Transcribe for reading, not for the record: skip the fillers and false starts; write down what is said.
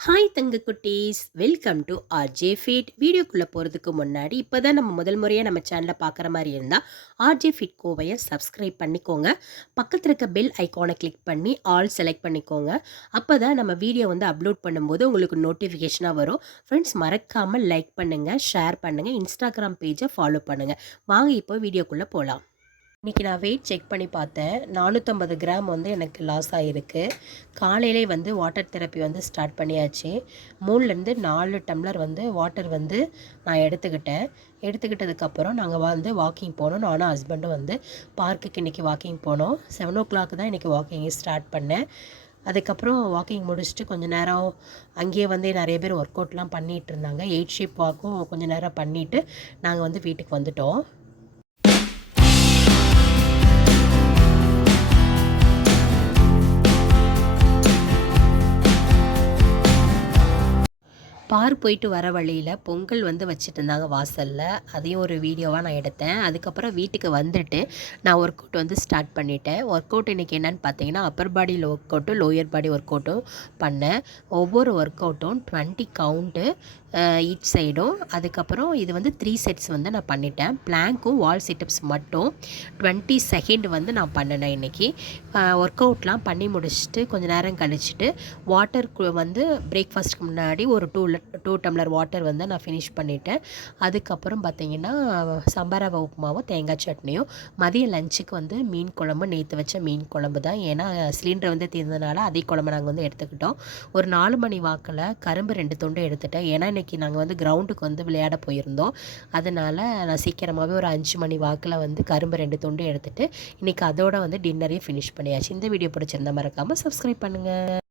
Hi தங்க குட்டீஸ், welcome to RJ feet. வீடியோக்குள்ளே போகிறதுக்கு முன்னாடி இப்போ தான் நம்ம முதல் முறையாக நம்ம சேனலில் பார்க்குற மாதிரி இருந்தால் ஆர்ஜே ஃபீட் கோவையை சப்ஸ்கிரைப் பண்ணிக்கோங்க. பக்கத்தில் இருக்க பெல் ஐக்கானை கிளிக் பண்ணி ஆல் செலக்ட் பண்ணிக்கோங்க. அப்போ தான் நம்ம வீடியோ வந்து அப்லோட் பண்ணும்போது உங்களுக்கு நோட்டிஃபிகேஷனாக வரும். ஃப்ரெண்ட்ஸ், மறக்காமல் லைக் பண்ணுங்கள், ஷேர் பண்ணுங்கள், இன்ஸ்டாகிராம் பேஜை ஃபாலோ பண்ணுங்கள். வாங்க இப்போ வீடியோக்குள்ளே போகலாம். இன்றைக்கி நான் வெயிட் செக் பண்ணி பார்த்தேன். 450 கிராம் வந்து எனக்கு லாஸ் ஆகிருக்கு. காலையிலே வந்து வாட்டர் தெரப்பி வந்து ஸ்டார்ட் பண்ணியாச்சு. 3லேருந்து 4 டம்ளர் வந்து வாட்டர் வந்து நான் எடுத்துக்கிட்டதுக்கப்புறம் நாங்கள் வந்து வாக்கிங் போனோம். நானும் ஹஸ்பண்டும் வந்து பார்க்குக்கு இன்றைக்கி வாக்கிங் போனோம். 7 o'clock தான் இன்றைக்கி வாக்கிங் ஸ்டார்ட் பண்ணேன். அதுக்கப்புறம் வாக்கிங் முடிச்சுட்டு கொஞ்சம் நேரம் அங்கேயே வந்து நிறைய பேர் ஒர்க் அவுட்லாம் பண்ணிகிட்டு இருந்தாங்க. 8 ஷிப் வாக்கும் கொஞ்சம் நேரம் பண்ணிவிட்டு நாங்கள் வந்து வீட்டுக்கு வந்துட்டோம். பார்க் போயிட்டு வர வழியில் பொங்கல் வந்து வச்சுட்டு இருந்தாங்க வாசலில். அதையும் ஒரு வீடியோவாக நான் எடுத்தேன். அதுக்கப்புறம் வீட்டுக்கு வந்துட்டு நான் ஒர்க் அவுட் வந்து ஸ்டார்ட் பண்ணிட்டேன். ஒர்க் அவுட் இன்றைக்கி என்னென்னு பார்த்தீங்கன்னா, அப்பர் பாடி ஒர்க் அவுட்டும் லோயர் பாடி ஒர்க் அவுட்டும் பண்ணேன். ஒவ்வொரு ஒர்க் அவுட்டும் 20 கவுண்ட்டு ஈச் சைடும். அதுக்கப்புறம் இது வந்து 3 செட்ஸ் வந்து நான் பண்ணிட்டேன். பிளாங்க்கும் வால் சிட்டப்ஸ் மட்டும் 20 செகண்ட் வந்து நான் பண்ணினேன் இன்றைக்கி. ஒர்க் அவுட்லாம் பண்ணி முடிச்சுட்டு கொஞ்சம் நேரம் கழிச்சுட்டு வாட்டருக்கு வந்து பிரேக்ஃபாஸ்ட்டுக்கு முன்னாடி ஒரு 2 டம்ளர் வாட்டர் வந்து நான் ஃபினிஷ் பண்ணிட்டேன். அதுக்கப்புறம் பார்த்திங்கன்னா சம்பா ரவை உப்புமாவும் தேங்காய் சட்னியும். மதிய லஞ்சுக்கு வந்து மீன் குழம்பு, நேற்று வச்ச மீன் குழம்பு தான். ஏன்னா சிலிண்டர் வந்து தீர்ந்ததுனால அதே குழம்பு நாங்கள் வந்து எடுத்துக்கிட்டோம். ஒரு 4 மணி வாக்கில் கரும்பு 2 துண்டு எடுத்துட்டேன். ஏன்னா இன்றைக்கி நாங்கள் வந்து கிரவுண்டுக்கு வந்து விளையாட போயிருந்தோம். அதனால் நான் சீக்கிரமாகவே ஒரு 5 மணி வாக்கில் வந்து கரும்பு 2 துண்டு எடுத்துகிட்டு இன்றைக்கி அதோட வந்து டின்னரையும் ஃபினிஷ் பண்ணியாச்சு. இந்த வீடியோ பிடிச்சிருந்தா மறக்காமல் சப்ஸ்கிரைப் பண்ணுங்கள்.